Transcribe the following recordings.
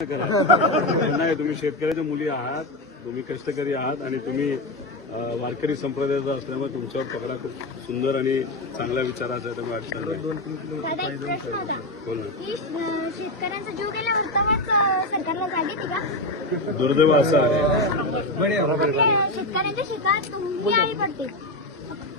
करा. नाही तुम्ही शेतकऱ्याच्या मुली आहात तुम्ही कष्टकरी आहात आणि तुम्ही वारकरी संप्रदायाचा असल्यामुळे तुमच्यावर पकडा खूप सुंदर आणि चांगल्या विचाराचा आहे बोल का दुर्दैव असं आहे.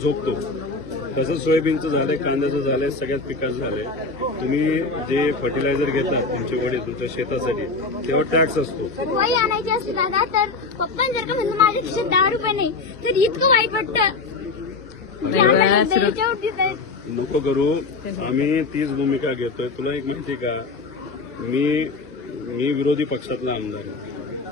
झोपतो. तसंच सोयाबीनचं झालंय कांद्याचं झालंय सगळ्याच पिकाचं झालंय तुम्ही जे फर्टिलायझर घेतात तुमचे वडील तुमच्या शेतासाठी तेव्हा टॅक्स असतो. आणायची असते दादा तर पप्पा जर का माझ्या खिशात दहा रुपये नाही तर इतकं वाईट वाटतं. की आम्हाला द्यायच्या उठीत आहेत. नको करू. आम्ही तीच भूमिका घेतोय. तुला एक माहिती का? मी मी विरोधी पक्षातला आमदार आहे.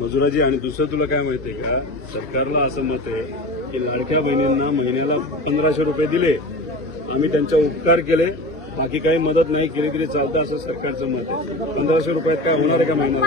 मजुराजी आणि दुसरं तुला काय माहितीये का? सरकारला असं मत आहे की लाडक्या बहिणींना महिन्याला पंधराशे रुपये दिले. आम्ही त्यांच्या उपकार केले. बाकी काही मदत नाही केली तरी चालतं असं सरकारचं मत आहे. पंधराशे रुपयात काय होणार आहे का महिन्याला?